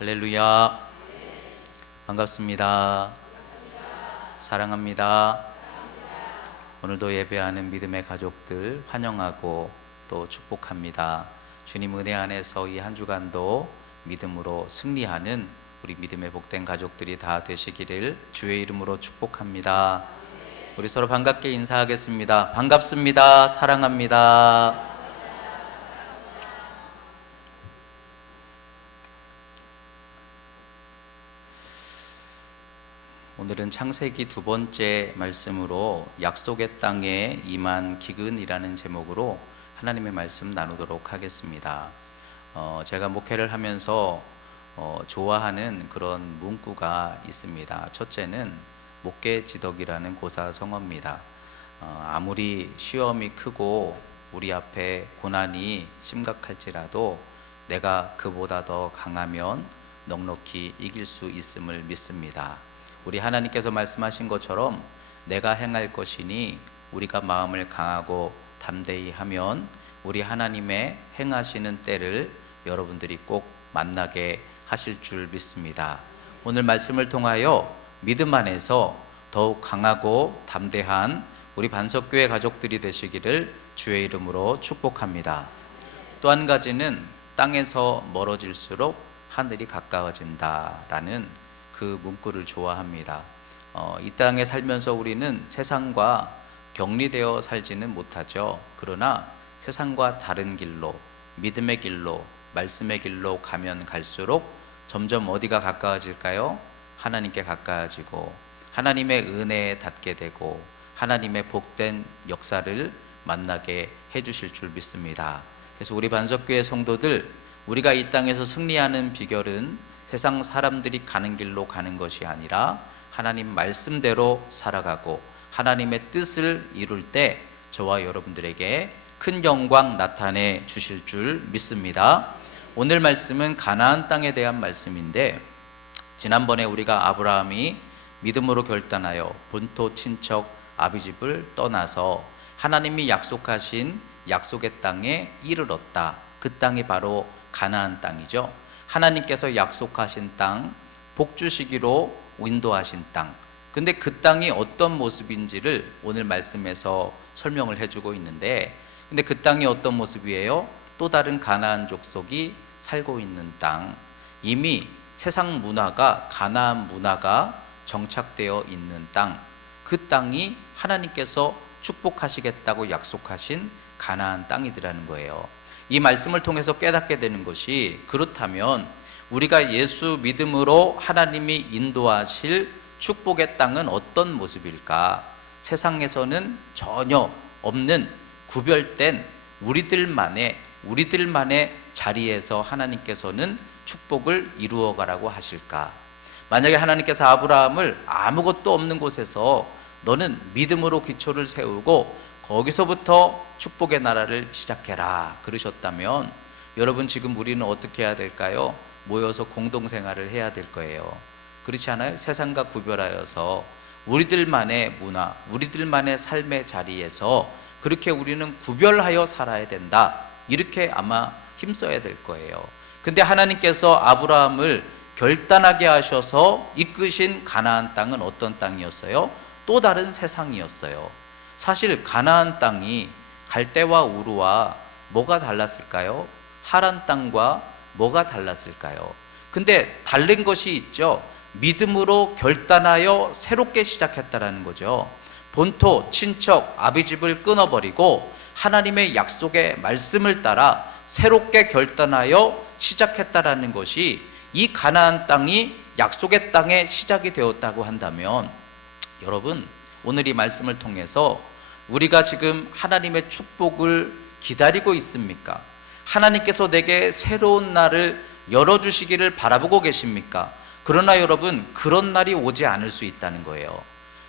할렐루야. 반갑습니다. 사랑합니다. 오늘도 예배하는 믿음의 가족들 환영하고 또 축복합니다. 주님 은혜 안에서 이 한 주간도 믿음으로 승리하는 우리 믿음의 복된 가족들이 다 되시기를 주의 이름으로 축복합니다. 우리 서로 반갑게 인사하겠습니다. 반갑습니다. 사랑합니다. 오늘은 창세기 두 번째 말씀으로 약속의 땅에 임한 기근이라는 제목으로 하나님의 말씀 나누도록 하겠습니다. 제가 목회를 하면서 좋아하는 그런 문구가 있습니다. 첫째는 목계지덕이라는 고사성어입니다. 아무리 시험이 크고 우리 앞에 고난이 심각할지라도 내가 그보다 더 강하면 넉넉히 이길 수 있음을 믿습니다. 우리 하나님께서 말씀하신 것처럼 내가 행할 것이니 우리가 마음을 강하고 담대히 하면 우리 하나님의 행하시는 때를 여러분들이 꼭 만나게 하실 줄 믿습니다. 오늘 말씀을 통하여 믿음 안에서 더욱 강하고 담대한 우리 반석교회 가족들이 되시기를 주의 이름으로 축복합니다. 또 한 가지는 땅에서 멀어질수록 하늘이 가까워진다라는 그 문구를 좋아합니다. 이 땅에 살면서 우리는 세상과 격리되어 살지는 못하죠. 그러나 세상과 다른 길로, 믿음의 길로, 말씀의 길로 가면 갈수록 점점 어디가 가까워질까요? 하나님께 가까워지고 하나님의 은혜에 닿게 되고 하나님의 복된 역사를 만나게 해주실 줄 믿습니다. 그래서 우리 반석교회 성도들, 우리가 이 땅에서 승리하는 비결은 세상 사람들이 가는 길로 가는 것이 아니라 하나님 말씀대로 살아가고 하나님의 뜻을 이룰 때 저와 여러분들에게 큰 영광 나타내 주실 줄 믿습니다. 오늘 말씀은 가나안 땅에 대한 말씀인데, 지난번에 우리가 아브라함이 믿음으로 결단하여 본토 친척 아비집을 떠나서 하나님이 약속하신 약속의 땅에 이르렀다. 그 땅이 바로 가나안 땅이죠. 하나님께서 약속하신 땅, 복 주시기로 인도하신 땅. 근데 그 땅이 어떤 모습인지를 오늘 말씀에서 설명을 해주고 있는데, 근데 그 땅이 어떤 모습이에요? 또 다른 가나안 족속이 살고 있는 땅, 이미 세상 문화가, 가나안 문화가 정착되어 있는 땅, 그 땅이 하나님께서 축복하시겠다고 약속하신 가나안 땅이더라는 거예요. 이 말씀을 통해서 깨닫게 되는 것이, 그렇다면 우리가 예수 믿음으로 하나님이 인도하실 축복의 땅은 어떤 모습일까? 세상에서는 전혀 없는 구별된 우리들만의 자리에서 하나님께서는 축복을 이루어가라고 하실까? 만약에 하나님께서 아브라함을 아무것도 없는 곳에서 너는 믿음으로 기초를 세우고 거기서부터 축복의 나라를 시작해라 그러셨다면, 여러분 지금 우리는 어떻게 해야 될까요? 모여서 공동생활을 해야 될 거예요. 그렇지 않아요? 세상과 구별하여서 우리들만의 문화, 우리들만의 삶의 자리에서 그렇게 우리는 구별하여 살아야 된다, 이렇게 아마 힘써야 될 거예요. 근데 하나님께서 아브라함을 결단하게 하셔서 이끄신 가나안 땅은 어떤 땅이었어요? 또 다른 세상이었어요. 사실 가나안 땅이 갈대와 우르와 뭐가 달랐을까요? 하란 땅과 뭐가 달랐을까요? 근데 다른 것이 있죠. 믿음으로 결단하여 새롭게 시작했다라는 거죠. 본토, 친척, 아비집을 끊어버리고 하나님의 약속의 말씀을 따라 새롭게 결단하여 시작했다라는 것이, 이 가나안 땅이 약속의 땅의 시작이 되었다고 한다면, 여러분 오늘 이 말씀을 통해서 우리가 지금 하나님의 축복을 기다리고 있습니까? 하나님께서 내게 새로운 날을 열어주시기를 바라보고 계십니까? 그러나 여러분, 그런 날이 오지 않을 수 있다는 거예요.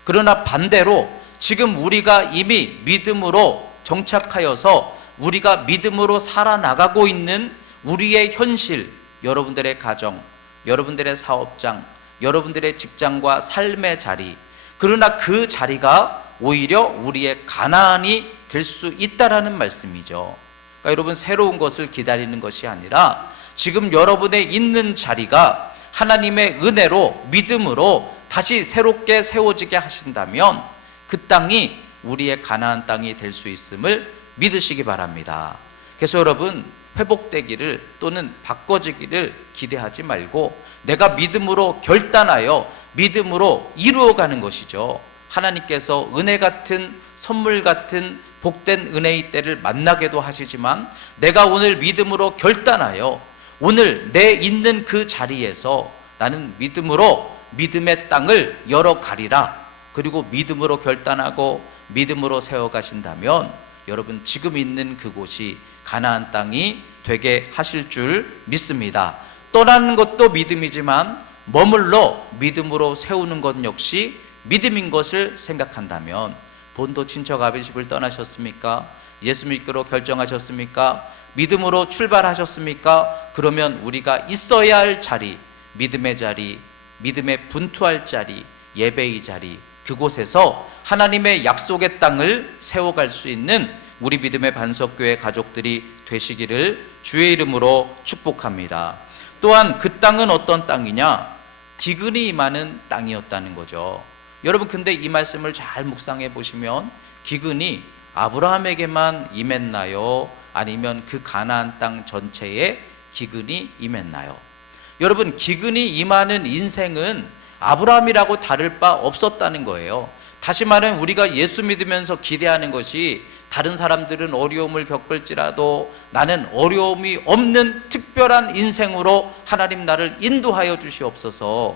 그러나 반대로 지금 우리가 이미 믿음으로 정착하여서 우리가 믿음으로 살아나가고 있는 우리의 현실, 여러분들의 가정, 여러분들의 사업장, 여러분들의 직장과 삶의 자리, 그러나 그 자리가 오히려 우리의 가나안이 될 수 있다라는 말씀이죠. 그러니까 여러분, 새로운 것을 기다리는 것이 아니라 지금 여러분의 있는 자리가 하나님의 은혜로 믿음으로 다시 새롭게 세워지게 하신다면 그 땅이 우리의 가나안 땅이 될 수 있음을 믿으시기 바랍니다. 그래서 여러분, 회복되기를 또는 바꿔지기를 기대하지 말고 내가 믿음으로 결단하여 믿음으로 이루어가는 것이죠. 하나님께서 은혜 같은 선물 같은 복된 은혜의 때를 만나게도 하시지만 내가 오늘 믿음으로 결단하여 오늘 내 있는 그 자리에서 나는 믿음으로 믿음의 땅을 열어가리라, 그리고 믿음으로 결단하고 믿음으로 세워가신다면 여러분 지금 있는 그곳이 가나안 땅이 되게 하실 줄 믿습니다. 떠나는 것도 믿음이지만 머물러 믿음으로 세우는 것 역시 믿음인 것을 생각한다면, 본도 친척 아비집을 떠나셨습니까? 예수 믿기로 결정하셨습니까? 믿음으로 출발하셨습니까? 그러면 우리가 있어야 할 자리, 믿음의 자리, 믿음의 분투할 자리, 예배의 자리, 그곳에서 하나님의 약속의 땅을 세워갈 수 있는 우리 믿음의 반석교회 가족들이 되시기를 주의 이름으로 축복합니다. 또한 그 땅은 어떤 땅이냐? 기근이 임하는 땅이었다는 거죠. 여러분, 근데 이 말씀을 잘 묵상해 보시면 기근이 아브라함에게만 임했나요? 아니면 그 가나안 땅 전체에 기근이 임했나요? 여러분, 기근이 임하는 인생은 아브라함이라고 다를 바 없었다는 거예요. 다시 말하면 우리가 예수 믿으면서 기대하는 것이 다른 사람들은 어려움을 겪을지라도 나는 어려움이 없는 특별한 인생으로 하나님 나를 인도하여 주시옵소서,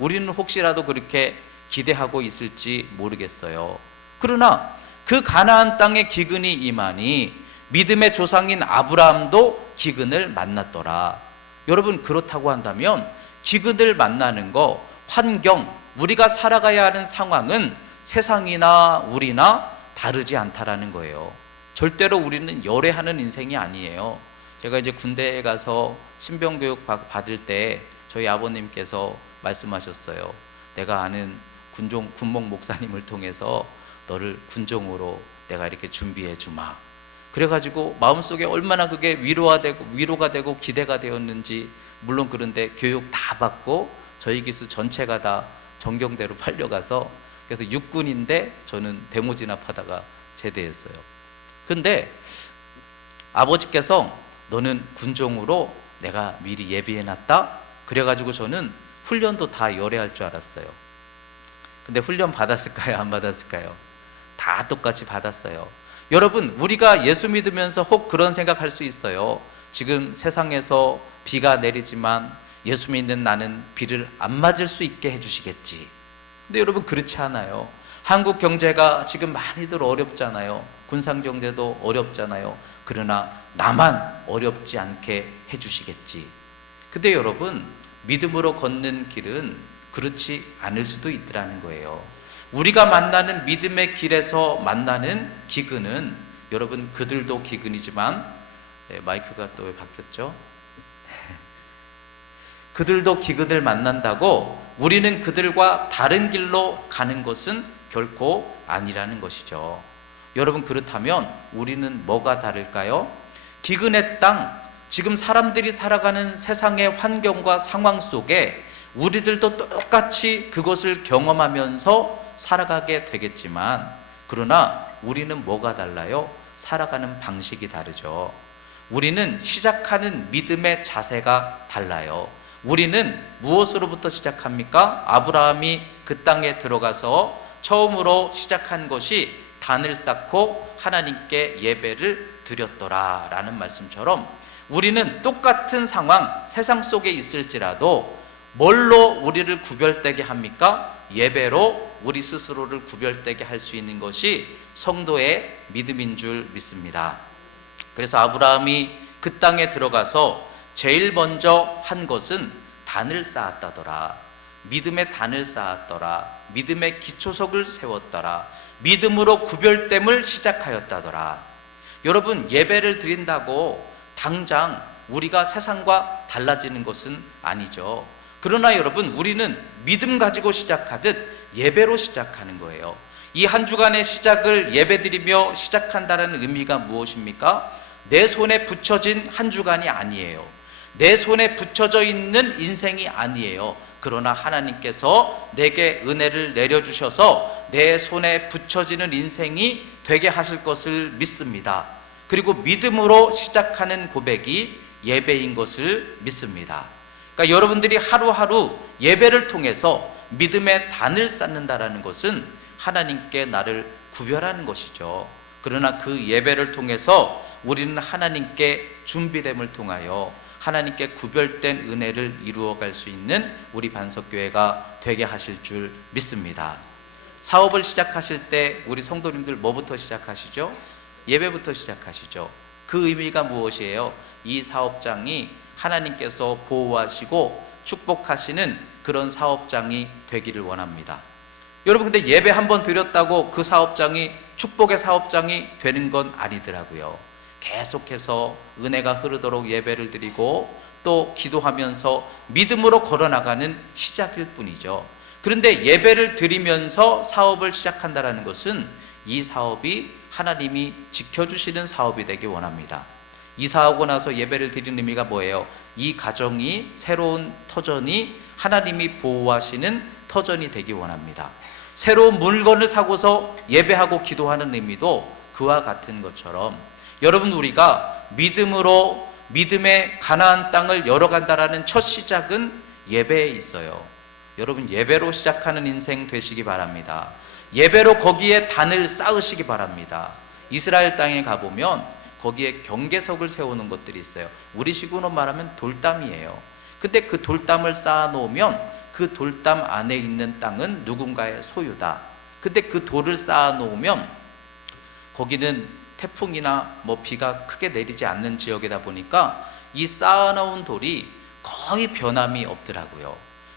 우리는 혹시라도 그렇게 기대하고 있을지 모르겠어요. 그러나 그 가나안 땅에 기근이 임하니 믿음의 조상인 아브라함도 기근을 만났더라. 여러분, 그렇다고 한다면 기근을 만나는 거, 환경, 우리가 살아가야 하는 상황은 세상이나 우리나 다르지 않다라는 거예요. 절대로 우리는 열애하는 인생이 아니에요. 제가 이제 군대에 가서 신병교육 받을 때 저희 아버님께서 말씀하셨어요. 내가 아는 군목 목사님을 통해서 너를 군종으로 내가 이렇게 준비해 주마. 그래가지고 마음속에 얼마나 그게 위로가 되고 기대가 되었는지. 물론 그런데 교육 다 받고 저희 기수 전체가 다 정경대로 팔려가서, 그래서 육군인데 저는 대모 진압하다가 제대했어요. 근데 아버지께서 너는 군종으로 내가 미리 예비해놨다? 그래가지고 저는 훈련도 다 열애할 줄 알았어요. 근데 훈련 받았을까요? 안 받았을까요? 다 똑같이 받았어요. 여러분, 우리가 예수 믿으면서 혹 그런 생각할 수 있어요. 지금 세상에서 비가 내리지만 예수 믿는 나는 비를 안 맞을 수 있게 해주시겠지. 근데 여러분, 그렇지 않아요. 한국 경제가 지금 많이들 어렵잖아요. 군상 경제도 어렵잖아요. 그러나 나만 어렵지 않게 해주시겠지. 근데 여러분, 믿음으로 걷는 길은 그렇지 않을 수도 있더라는 거예요. 우리가 만나는 믿음의 길에서 만나는 기근은, 여러분, 그들도 기근이지만, 마이크가 또 왜 바뀌었죠? 그들도 기근을 만난다고 우리는 그들과 다른 길로 가는 것은 결코 아니라는 것이죠. 여러분, 그렇다면 우리는 뭐가 다를까요? 기근의 땅, 지금 사람들이 살아가는 세상의 환경과 상황 속에 우리들도 똑같이 그것을 경험하면서 살아가게 되겠지만, 그러나 우리는 뭐가 달라요? 살아가는 방식이 다르죠. 우리는 시작하는 믿음의 자세가 달라요. 우리는 무엇으로부터 시작합니까? 아브라함이 그 땅에 들어가서 처음으로 시작한 것이 단을 쌓고 하나님께 예배를 드렸더라 라는 말씀처럼, 우리는 똑같은 상황, 세상 속에 있을지라도 뭘로 우리를 구별되게 합니까? 예배로 우리 스스로를 구별되게 할 수 있는 것이 성도의 믿음인 줄 믿습니다. 그래서 아브라함이 그 땅에 들어가서 제일 먼저 한 것은 단을 쌓았다더라. 믿음의 단을 쌓았더라. 믿음의 기초석을 세웠더라. 믿음으로 구별됨을 시작하였다더라. 여러분, 예배를 드린다고 당장 우리가 세상과 달라지는 것은 아니죠. 그러나 여러분, 우리는 믿음 가지고 시작하듯 예배로 시작하는 거예요. 이 한 주간의 시작을 예배드리며 시작한다는 의미가 무엇입니까? 내 손에 붙여진 한 주간이 아니에요. 내 손에 붙여져 있는 인생이 아니에요. 그러나 하나님께서 내게 은혜를 내려주셔서 내 손에 붙여지는 인생이 되게 하실 것을 믿습니다. 그리고 믿음으로 시작하는 고백이 예배인 것을 믿습니다. 그러니까 여러분들이 하루하루 예배를 통해서 믿음의 단을 쌓는다라는 것은 하나님께 나를 구별하는 것이죠. 그러나 그 예배를 통해서 우리는 하나님께 준비됨을 통하여 하나님께 구별된 은혜를 이루어갈 수 있는 우리 반석교회가 되게 하실 줄 믿습니다. 사업을 시작하실 때 우리 성도님들 뭐부터 시작하시죠? 예배부터 시작하시죠. 그 의미가 무엇이에요? 이 사업장이 하나님께서 보호하시고 축복하시는 그런 사업장이 되기를 원합니다. 여러분, 근데 예배 한번 드렸다고 그 사업장이 축복의 사업장이 되는 건 아니더라고요. 계속해서 은혜가 흐르도록 예배를 드리고 또 기도하면서 믿음으로 걸어나가는 시작일 뿐이죠. 그런데 예배를 드리면서 사업을 시작한다는 것은 이 사업이 하나님이 지켜주시는 사업이 되기 원합니다. 이사하고 나서 예배를 드리는 의미가 뭐예요? 이 가정이 새로운 터전이 하나님이 보호하시는 터전이 되기 원합니다. 새로운 물건을 사고서 예배하고 기도하는 의미도 그와 같은 것처럼 여러분, 우리가 믿음으로 믿음의 가나안 땅을 열어간다라는 첫 시작은 예배에 있어요. 여러분, 예배로 시작하는 인생 되시기 바랍니다. 예배로 거기에 단을 쌓으시기 바랍니다. 이스라엘 땅에 가보면 거기에 경계석을 세우는 것들이 있어요. 우리식으로 말하면 돌담이에요. 근데 그 돌담을 쌓아놓으면 그 돌담 안에 있는 땅은 누군가의 소유다. 근데 그 돌을 쌓아놓으면 거기는 태풍이나 비가 크게 내리지 않는 지역이다 보니까 이 쌓아놓은 돌이 거의 변함이 없더라고요.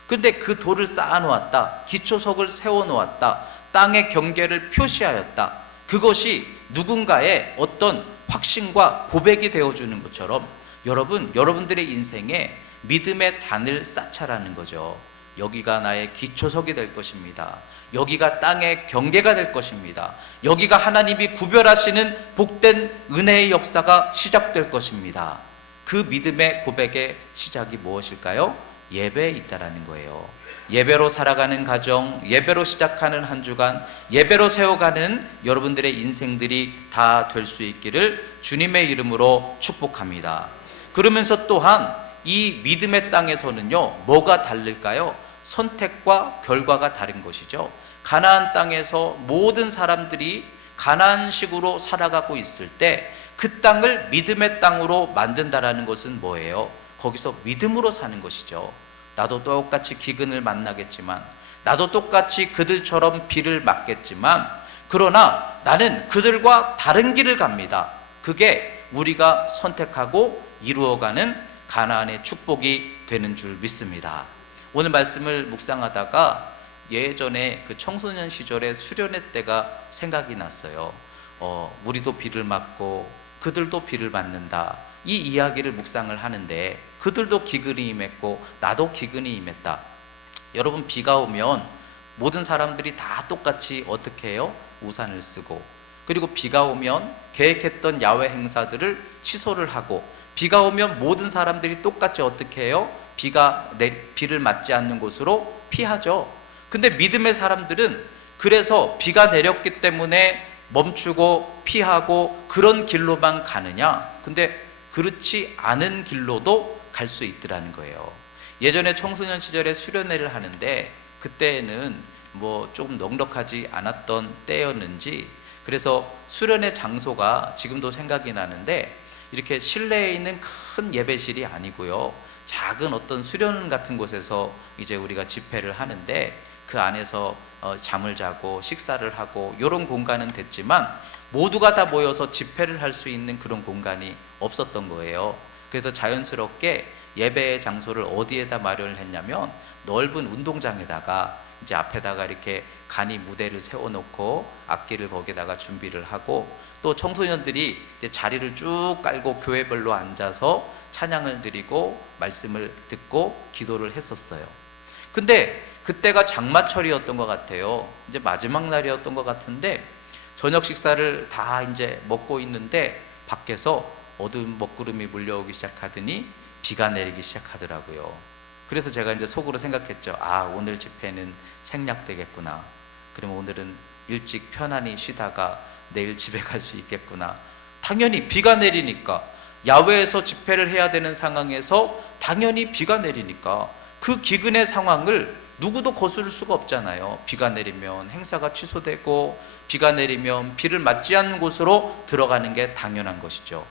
근데 그 돌을 쌓아놓았다, 기초석을 세워놓았다, 땅의 경계를 표시하였다, 그것이 누군가의 어떤 확신과 고백이 되어주는 것처럼 여러분들의 인생에 믿음의 단을 쌓자라는 거죠. 여기가 나의 기초석이 될 것입니다. 여기가 땅의 경계가 될 것입니다. 여기가 하나님이 구별하시는 복된 은혜의 역사가 시작될 것입니다. 그 믿음의 고백의 시작이 무엇일까요? 예배에 있다라는 거예요. 예배로 살아가는 가정, 예배로 시작하는 한 주간, 예배로 세워가는 여러분들의 인생들이 다 될 수 있기를 주님의 이름으로 축복합니다. 그러면서 또한 이 믿음의 땅에서는요, 뭐가 다를까요? 선택과 결과가 다른 것이죠. 가나안 땅에서 모든 사람들이 가나안식으로 살아가고 있을 때 그 땅을 믿음의 땅으로 만든다라는 것은 뭐예요? 거기서 믿음으로 사는 것이죠. 나도 똑같이 기근을 만나겠지만, 나도 똑같이 그들처럼 비를 맞겠지만, 그러나 나는 그들과 다른 길을 갑니다. 그게 우리가 선택하고 이루어가는 가나안의 축복이 되는 줄 믿습니다. 오늘 말씀을 묵상하다가 예전에 그 청소년 시절의 수련회 때가 생각이 났어요. 우리도 비를 맞고 그들도 비를 맞는다, 이 이야기를 묵상을 하는데 그들도 기근이 임했고 나도 기근이 임했다. 여러분, 비가 오면 모든 사람들이 다 똑같이 어떻게 해요? 우산을 쓰고, 그리고 비가 오면 계획했던 야외 행사들을 취소를 하고, 비가 오면 모든 사람들이 똑같이 어떻게 해요? 비를 맞지 않는 곳으로 피하죠. 근데 믿음의 사람들은 그래서 비가 내렸기 때문에 멈추고 피하고 그런 길로만 가느냐? 근데 그렇지 않은 길로도 갈 수 있더라는 거예요. 예전에 청소년 시절에 수련회를 하는데 그때는 조금 넉넉하지 않았던 때였는지, 그래서 수련회 장소가 지금도 생각이 나는데 이렇게 실내에 있는 큰 예배실이 아니고요, 작은 어떤 수련 같은 곳에서 이제 우리가 집회를 하는데 그 안에서 잠을 자고 식사를 하고 이런 공간은 됐지만 모두가 다 모여서 집회를 할 수 있는 그런 공간이 없었던 거예요. 그래서 자연스럽게 예배의 장소를 어디에다 마련을 했냐면 넓은 운동장에다가 이제 앞에다가 이렇게 간이 무대를 세워놓고 악기를 거기다가 준비를 하고, 또 청소년들이 이제 자리를 쭉 깔고 교회별로 앉아서 찬양을 드리고 말씀을 듣고 기도를 했었어요. 근데 그때가 장마철이었던 것 같아요. 이제 마지막 날이었던 것 같은데 저녁 식사를 다 이제 먹고 있는데 밖에서 어두운 먹구름이 몰려오기 시작하더니 비가 내리기 시작하더라고요. 그래서 제가 이제 속으로 생각했죠. 아, 오늘 집회는 생략되겠구나. 그러면 오늘은 일찍 편안히 쉬다가 내일 집에 갈 수 있겠구나. 당연히 비가 내리니까, 야외에서 집회를 해야 되는 상황에서 당연히 비가 내리니까 그 기근의 상황을 누구도 거스를 수가 없잖아요. 비가 내리면 행사가 취소되고, 비가 내리면 비를 맞지 않는 곳으로 들어가는 게 당연한 것이죠.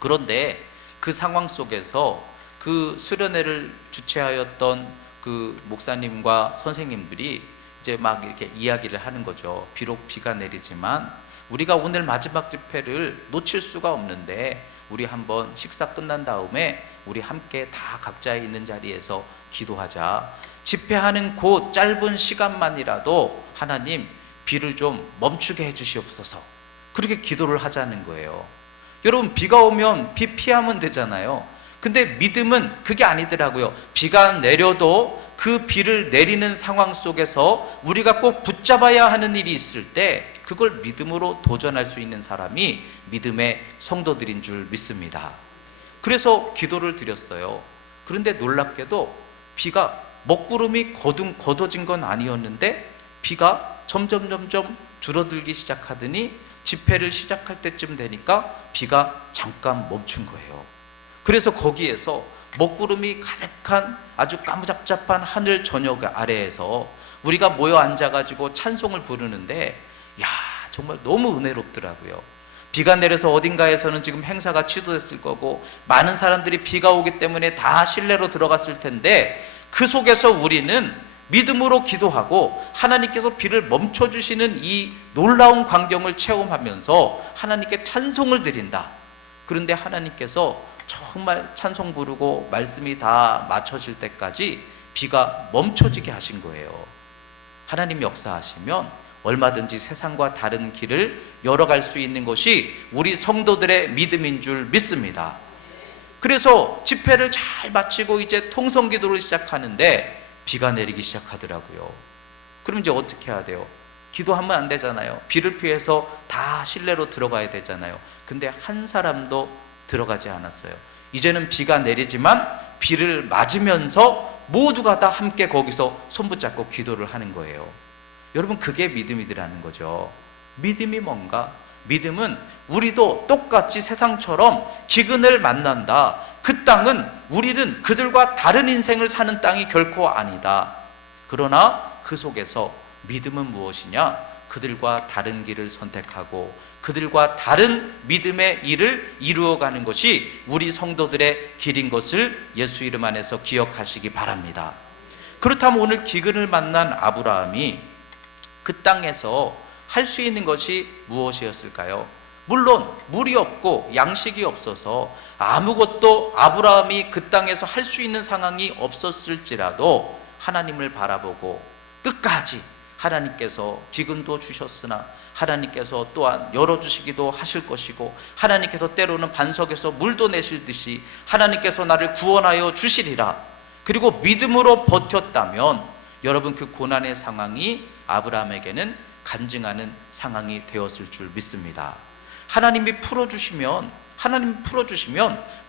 그런데 그 상황 속에서 그 수련회를 주최하였던 그 목사님과 선생님들이 이제 막 이렇게 이야기를 하는 거죠. 비록 비가 내리지만 우리가 오늘 마지막 집회를 놓칠 수가 없는데, 우리 한번 식사 끝난 다음에 우리 함께 다 각자의 있는 자리에서 기도하자. 집회하는 그 짧은 시간만이라도 하나님 비를 좀 멈추게 해 주시옵소서. 그렇게 기도를 하자는 거예요. 여러분, 비가 오면 비 피하면 되잖아요. 근데 믿음은 그게 아니더라고요. 비가 내려도 그 비를 내리는 상황 속에서 우리가 꼭 붙잡아야 하는 일이 있을 때 그걸 믿음으로 도전할 수 있는 사람이 믿음의 성도들인 줄 믿습니다. 그래서 기도를 드렸어요. 그런데 놀랍게도 비가 먹구름이 걷어진 건 아니었는데 비가 점점 줄어들기 시작하더니 집회를 시작할 때쯤 되니까 비가 잠깐 멈춘 거예요. 그래서 거기에서 먹구름이 가득한 아주 까무잡잡한 하늘 저녁 아래에서 우리가 모여 앉아가지고 찬송을 부르는데, 야, 정말 너무 은혜롭더라고요. 비가 내려서 어딘가에서는 지금 행사가 취소됐을 거고, 많은 사람들이 비가 오기 때문에 다 실내로 들어갔을 텐데, 그 속에서 우리는 믿음으로 기도하고 하나님께서 비를 멈춰주시는 이 놀라운 광경을 체험하면서 하나님께 찬송을 드린다. 그런데 하나님께서 정말 찬송 부르고 말씀이 다 맞춰질 때까지 비가 멈춰지게 하신 거예요. 하나님 역사하시면 얼마든지 세상과 다른 길을 열어갈 수 있는 것이 우리 성도들의 믿음인 줄 믿습니다. 그래서 집회를 잘 마치고 이제 통성기도를 시작하는데 비가 내리기 시작하더라고요. 그럼 이제 어떻게 해야 돼요? 기도하면 안 되잖아요. 비를 피해서 다 실내로 들어가야 되잖아요. 근데 한 사람도 들어가지 않았어요. 이제는 비가 내리지만 비를 맞으면서 모두가 다 함께 거기서 손붙잡고 기도를 하는 거예요. 여러분, 그게 믿음이라는 거죠. 믿음이 뭔가? 믿음은 우리도 똑같이 세상처럼 기근을 만난다. 그 땅은, 우리는 그들과 다른 인생을 사는 땅이 결코 아니다. 그러나 그 속에서 믿음은 무엇이냐? 그들과 다른 길을 선택하고 그들과 다른 믿음의 일을 이루어가는 것이 우리 성도들의 길인 것을 예수 이름 안에서 기억하시기 바랍니다. 그렇다면 오늘 기근을 만난 아브라함이 그 땅에서 할 수 있는 것이 무엇이었을까요? 물론 물이 없고 양식이 없어서 아무것도 아브라함이 그 땅에서 할 수 있는 상황이 없었을지라도 하나님을 바라보고 끝까지 하나님께서 기근도 주셨으나 하나님께서 또한 열어주시기도 하실 것이고, 하나님께서 때로는 반석에서 물도 내실듯이 하나님께서 나를 구원하여 주시리라. 그리고 믿음으로 버텼다면 여러분, 그 고난의 상황이 아브라함에게는 간증하는 상황이 되었을 줄 믿습니다. 하나님이 풀어주시면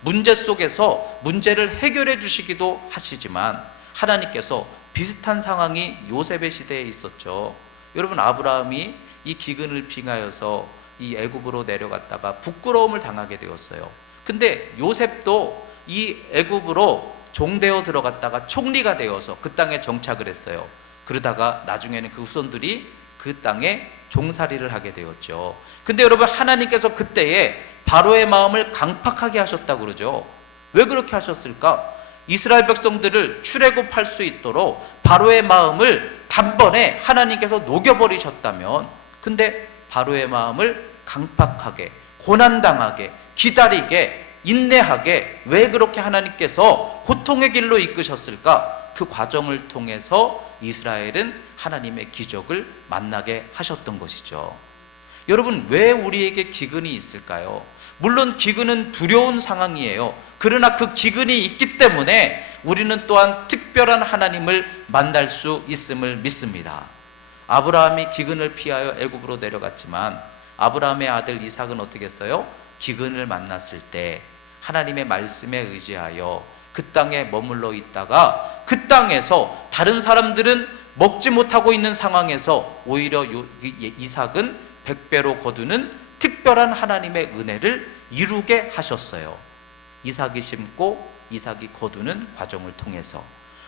문제 속에서 문제를 해결해 주시기도 하시지만, 하나님께서 비슷한 상황이 요셉의 시대에 있었죠. 여러분, 아브라함이 이 기근을 빙하여서 이 애굽으로 내려갔다가 부끄러움을 당하게 되었어요. 근데 요셉도 이 애굽으로 종되어 들어갔다가 총리가 되어서 그 땅에 정착을 했어요. 그러다가 나중에는 그 후손들이 그 땅에 종살이를 하게 되었죠. 근데 여러분, 하나님께서 그때에 바로의 마음을 강팍하게 하셨다고 그러죠. 왜 그렇게 하셨을까? 이스라엘 백성들을 출애굽할 수 있도록 바로의 마음을 단번에 하나님께서 녹여버리셨다면, 근데 바로의 마음을 강팍하게, 고난당하게, 기다리게, 인내하게 왜 그렇게 하나님께서 고통의 길로 이끄셨을까? 그 과정을 통해서 이스라엘은 하나님의 기적을 만나게 하셨던 것이죠. 여러분, 왜 우리에게 기근이 있을까요? 물론 기근은 두려운 상황이에요. 그러나 그 기근이 있기 때문에 우리는 또한 특별한 하나님을 만날 수 있음을 믿습니다. 아브라함이 기근을 피하여 애굽으로 내려갔지만 아브라함의 아들 이삭은 어떻게 했어요? 기근을 만났을 때 하나님의 말씀에 의지하여 그 땅에 머물러 있다가 그 땅에서 다른 사람들은 먹지 못하고 있는 상황에서 오히려 이삭은 100배로 거두는 특별한 하나님의 은혜를 이루게 하셨어요. 이삭이 심고 이삭이 거두는 과정을 통해서.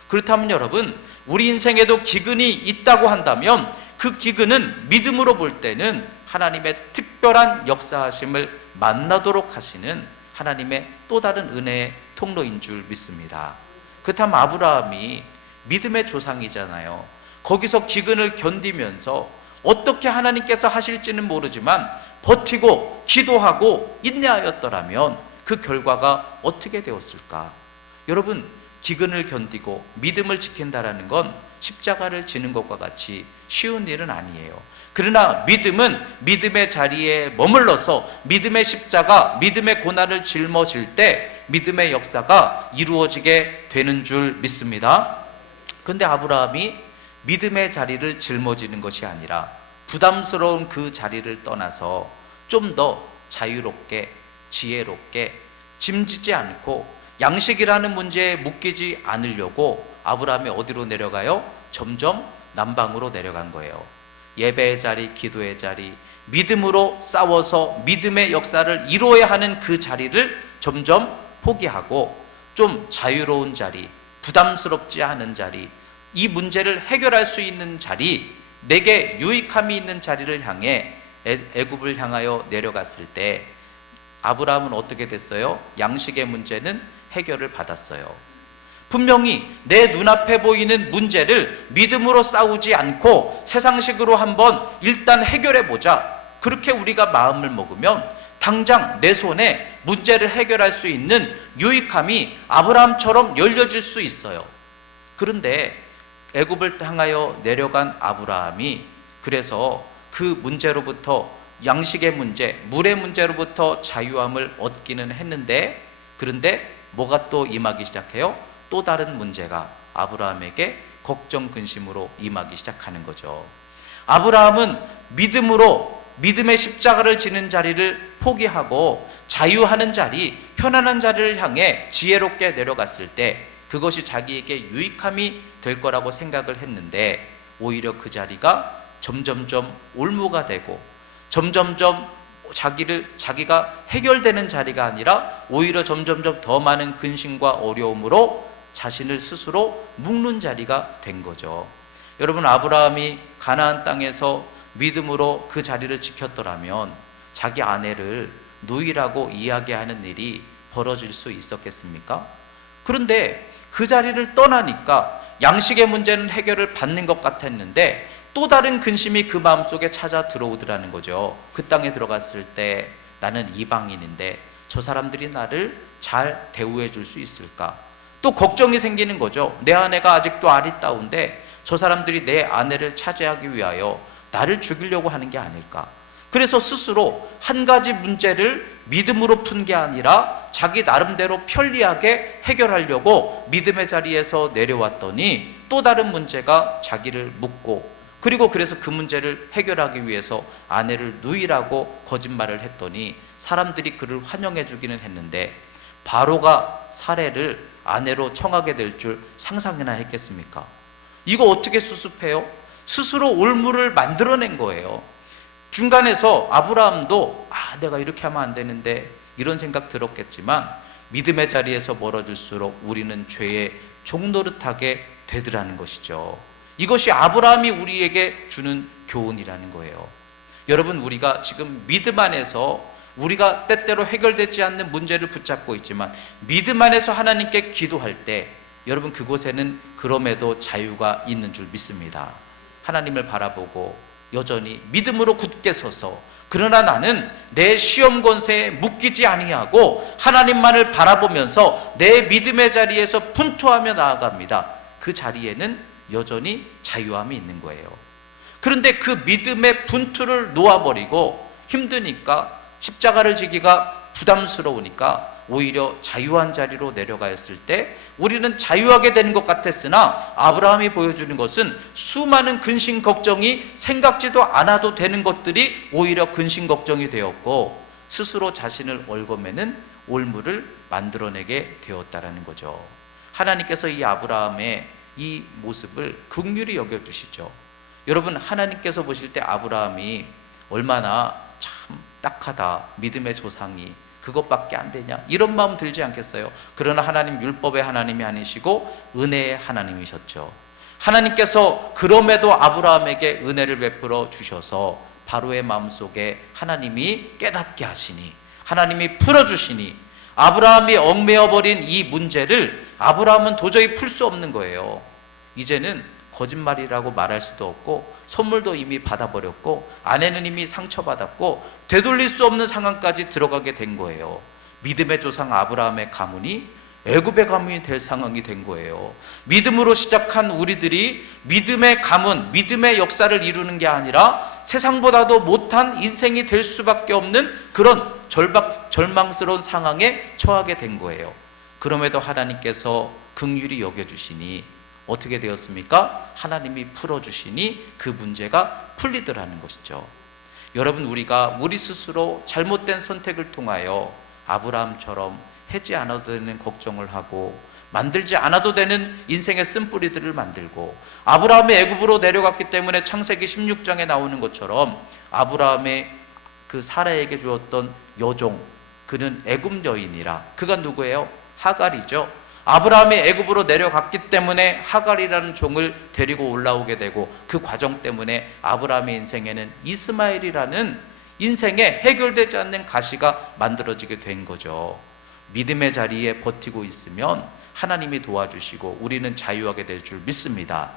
그렇다면 여러분, 우리 인생에도 기근이 있다고 한다면 그 기근은 믿음으로 볼 때는 하나님의 특별한 역사하심을 만나도록 하시는 하나님의 또 다른 은혜의 통로인 줄 믿습니다. 그렇다면 아브라함이 믿음의 조상이잖아요. 거기서 기근을 견디면서 어떻게 하나님께서 하실지는 모르지만 버티고 기도하고 인내하였더라면 그 결과가 어떻게 되었을까? 여러분, 기근을 견디고 믿음을 지킨다라는 건 십자가를 지는 것과 같이 쉬운 일은 아니에요. 그러나 믿음은 믿음의 자리에 머물러서 믿음의 십자가, 믿음의 고난을 짊어질 때 믿음의 역사가 이루어지게 되는 줄 믿습니다. 그런데 아브라함이 믿음의 자리를 짊어지는 것이 아니라 부담스러운 그 자리를 떠나서 좀 더 자유롭게, 지혜롭게, 짐지지 않고 양식이라는 문제에 묶이지 않으려고 아브라함이 어디로 내려가요? 점점 남방으로 내려간 거예요. 예배의 자리, 기도의 자리, 믿음으로 싸워서 믿음의 역사를 이루어야 하는 그 자리를 점점 포기하고 좀 자유로운 자리, 부담스럽지 않은 자리, 이 문제를 해결할 수 있는 자리, 내게 유익함이 있는 자리를 향해 애굽을 향하여 내려갔을 때 아브라함은 어떻게 됐어요? 양식의 문제는 해결을 받았어요. 분명히 내 눈앞에 보이는 문제를 믿음으로 싸우지 않고 세상식으로 한번 일단 해결해 보자, 그렇게 우리가 마음을 먹으면 당장 내 손에 문제를 해결할 수 있는 유익함이 아브라함처럼 열려질 수 있어요. 그런데 애굽을 향하여 내려간 아브라함이 그래서 그 문제로부터, 양식의 문제, 물의 문제로부터 자유함을 얻기는 했는데, 그런데 뭐가 또 임하기 시작해요? 또 다른 문제가 아브라함에게 걱정, 근심으로 임하기 시작하는 거죠. 아브라함은 믿음으로 믿음의 십자가를 지는 자리를 포기하고 자유하는 자리, 편안한 자리를 향해 지혜롭게 내려갔을 때 그것이 자기에게 유익함이 될 거라고 생각을 했는데, 오히려 그 자리가 점점점 올무가 되고 점점점 자기가 해결되는 자리가 아니라 오히려 점점점 더 많은 근심과 어려움으로 자신을 스스로 묶는 자리가 된 거죠. 여러분, 아브라함이 가나안 땅에서 믿음으로 그 자리를 지켰더라면 자기 아내를 누이라고 이야기하는 일이 벌어질 수 있었겠습니까? 그런데 그 자리를 떠나니까 양식의 문제는 해결을 받는 것 같았는데 또 다른 근심이 그 마음속에 찾아 들어오더라는 거죠. 그 땅에 들어갔을 때 나는 이방인인데 저 사람들이 나를 잘 대우해 줄 수 있을까? 또 걱정이 생기는 거죠. 내 아내가 아직도 아리따운데 저 사람들이 내 아내를 차지하기 위하여 나를 죽이려고 하는 게 아닐까? 그래서 스스로 한 가지 문제를 믿음으로 푼 게 아니라 자기 나름대로 편리하게 해결하려고 믿음의 자리에서 내려왔더니 또 다른 문제가 자기를 묶고, 그리고 그래서 그 문제를 해결하기 위해서 아내를 누이라고 거짓말을 했더니 사람들이 그를 환영해 주기는 했는데 바로가 사례를 아내로 청하게 될 줄 상상이나 했겠습니까? 이거 어떻게 수습해요? 스스로 올무를 만들어낸 거예요. 중간에서 아브라함도 내가 이렇게 하면 안 되는데 이런 생각 들었겠지만 믿음의 자리에서 멀어질수록 우리는 죄의 종노릇하게 되더라는 것이죠. 이것이 아브라함이 우리에게 주는 교훈이라는 거예요. 여러분, 우리가 지금 믿음 안에서 우리가 때때로 해결되지 않는 문제를 붙잡고 있지만 믿음 안에서 하나님께 기도할 때 여러분, 그곳에는 그럼에도 자유가 있는 줄 믿습니다. 하나님을 바라보고 여전히 믿음으로 굳게 서서, 그러나 나는 내 시험 권세에 묶이지 아니하고 하나님만을 바라보면서 내 믿음의 자리에서 분투하며 나아갑니다. 그 자리에는 여전히 자유함이 있는 거예요. 그런데 그 믿음의 분투를 놓아버리고 힘드니까, 십자가를 지기가 부담스러우니까 오히려 자유한 자리로 내려가였을 때 우리는 자유하게 되는 것 같았으나 아브라함이 보여주는 것은 수많은 근심 걱정이 생각지도 않아도 되는 것들이 오히려 근심 걱정이 되었고 스스로 자신을 얽어매는 올무를 만들어내게 되었다라는 거죠. 하나님께서 이 아브라함의 이 모습을 긍휼히 여겨주시죠. 여러분, 하나님께서 보실 때 아브라함이 얼마나 참 딱하다, 믿음의 조상이 그것밖에 안 되냐, 이런 마음 들지 않겠어요? 그러나 하나님 율법의 하나님이 아니시고 은혜의 하나님이셨죠. 하나님께서 그럼에도 아브라함에게 은혜를 베풀어 주셔서 바로의 마음속에 하나님이 깨닫게 하시니, 하나님이 풀어주시니, 아브라함이 얽매여버린 이 문제를 아브라함은 도저히 풀 수 없는 거예요. 이제는 거짓말이라고 말할 수도 없고, 선물도 이미 받아버렸고, 아내는 이미 상처받았고, 되돌릴 수 없는 상황까지 들어가게 된 거예요. 믿음의 조상 아브라함의 가문이 애굽의 가문이 될 상황이 된 거예요. 믿음으로 시작한 우리들이 믿음의 가문, 믿음의 역사를 이루는 게 아니라 세상보다도 못한 인생이 될 수밖에 없는 그런 절망스러운 상황에 처하게 된 거예요. 그럼에도 하나님께서 긍휼히 여겨주시니 어떻게 되었습니까? 하나님이 풀어주시니 그 문제가 풀리더라는 것이죠. 여러분, 우리가 우리 스스로 잘못된 선택을 통하여 아브라함처럼 하지 않아도 되는 걱정을 하고, 만들지 않아도 되는 인생의 쓴뿌리들을 만들고, 아브라함이 애굽으로 내려갔기 때문에 창세기 16장에 나오는 것처럼 아브라함의 그 사라에게 주었던 여종, 그는 애굽 여인이라. 그가 누구예요? 하갈이죠. 아브라함이 애굽으로 내려갔기 때문에 하갈이라는 종을 데리고 올라오게 되고, 그 과정 때문에 아브라함의 인생에는 이스마엘이라는 인생에 해결되지 않는 가시가 만들어지게 된 거죠. 믿음의 자리에 버티고 있으면 하나님이 도와주시고 우리는 자유하게 될 줄 믿습니다.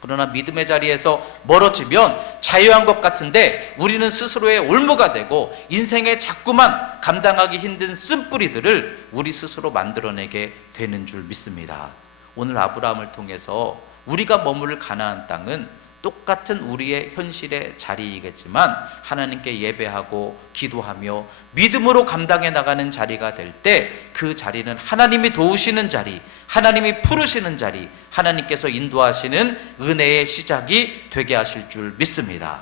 그러나 믿음의 자리에서 멀어지면 자유한 것 같은데 우리는 스스로의 올무가 되고 인생에 자꾸만 감당하기 힘든 쓴뿌리들을 우리 스스로 만들어내게 되는 줄 믿습니다. 오늘 아브라함을 통해서 우리가 머무를 가나안 땅은 똑같은 우리의 현실의 자리이겠지만 하나님께 예배하고 기도하며 믿음으로 감당해 나가는 자리가 될 때 그 자리는 하나님이 도우시는 자리, 하나님이 풀으시는 자리, 하나님께서 인도하시는 은혜의 시작이 되게 하실 줄 믿습니다.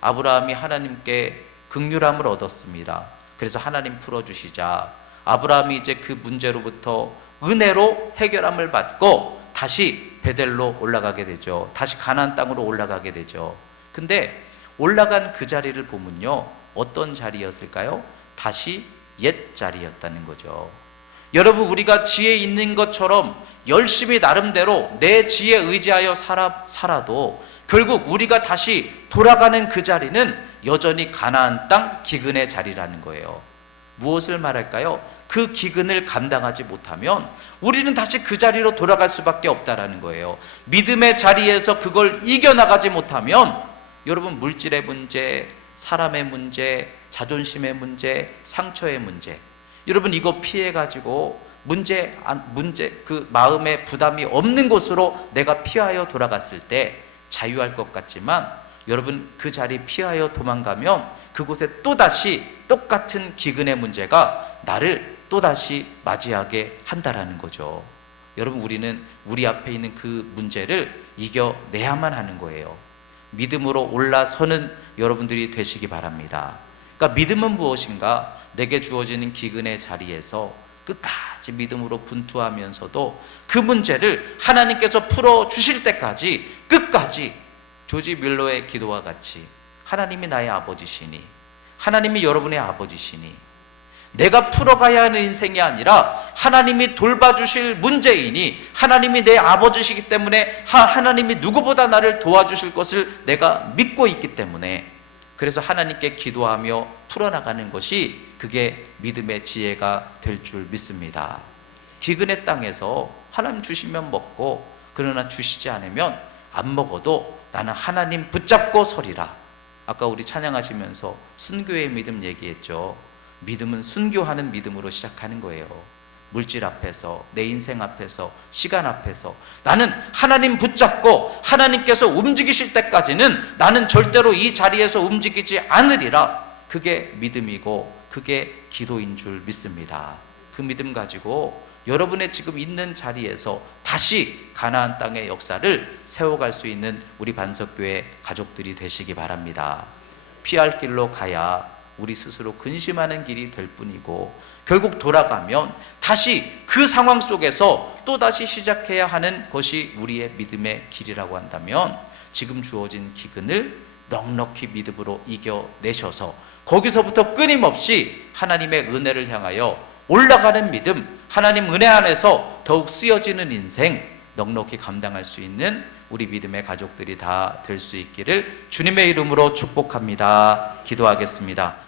아브라함이 하나님께 긍휼함을 얻었습니다. 그래서 하나님 풀어주시자 아브라함이 이제 그 문제로부터 은혜로 해결함을 받고 다시 베델로 올라가게 되죠. 다시 가나안 땅으로 올라가게 되죠. 근데 올라간 그 자리를 보면요, 어떤 자리였을까요? 다시 옛 자리였다는 거죠. 여러분, 우리가 지혜 있는 것처럼 열심히 나름대로 내 지혜에 의지하여 살아도 결국 우리가 다시 돌아가는 그 자리는 여전히 가나안 땅 기근의 자리라는 거예요. 무엇을 말할까요? 그 기근을 감당하지 못하면 우리는 다시 그 자리로 돌아갈 수밖에 없다라는 거예요. 믿음의 자리에서 그걸 이겨나가지 못하면 여러분, 물질의 문제, 사람의 문제, 자존심의 문제, 상처의 문제, 여러분 이거 피해가지고 그 마음에 부담이 없는 곳으로 내가 피하여 돌아갔을 때 자유할 것 같지만 여러분, 그 자리 피하여 도망가면 그곳에 또다시 똑같은 기근의 문제가 나를 또다시 맞이하게 한다라는 거죠. 여러분, 우리는 우리 앞에 있는 그 문제를 이겨내야만 하는 거예요. 믿음으로 올라서는 여러분들이 되시기 바랍니다. 그러니까 믿음은 무엇인가? 내게 주어지는 기근의 자리에서 끝까지 믿음으로 분투하면서도 그 문제를 하나님께서 풀어주실 때까지 끝까지 조지 밀러의 기도와 같이 하나님이 나의 아버지시니, 하나님이 여러분의 아버지시니, 내가 풀어가야 하는 인생이 아니라 하나님이 돌봐주실 문제이니, 하나님이 내 아버지시기 때문에 하나님이 누구보다 나를 도와주실 것을 내가 믿고 있기 때문에, 그래서 하나님께 기도하며 풀어나가는 것이 그게 믿음의 지혜가 될 줄 믿습니다. 기근의 땅에서 하나님 주시면 먹고, 그러나 주시지 않으면 안 먹어도 나는 하나님 붙잡고 서리라. 아까 우리 찬양하시면서 순교의 믿음 얘기했죠. 믿음은 순교하는 믿음으로 시작하는 거예요. 물질 앞에서, 내 인생 앞에서, 시간 앞에서 나는 하나님 붙잡고 하나님께서 움직이실 때까지는 나는 절대로 이 자리에서 움직이지 않으리라. 그게 믿음이고 그게 기도인 줄 믿습니다. 그 믿음 가지고 여러분의 지금 있는 자리에서 다시 가나안 땅의 역사를 세워갈 수 있는 우리 반석교회 가족들이 되시기 바랍니다. 피할 길로 가야 우리 스스로 근심하는 길이 될 뿐이고, 결국 돌아가면 다시 그 상황 속에서 또다시 시작해야 하는 것이 우리의 믿음의 길이라고 한다면, 지금 주어진 기근을 넉넉히 믿음으로 이겨내셔서 거기서부터 끊임없이 하나님의 은혜를 향하여 올라가는 믿음, 하나님 은혜 안에서 더욱 쓰여지는 인생 넉넉히 감당할 수 있는 우리 믿음의 가족들이 다 될 수 있기를 주님의 이름으로 축복합니다. 기도하겠습니다.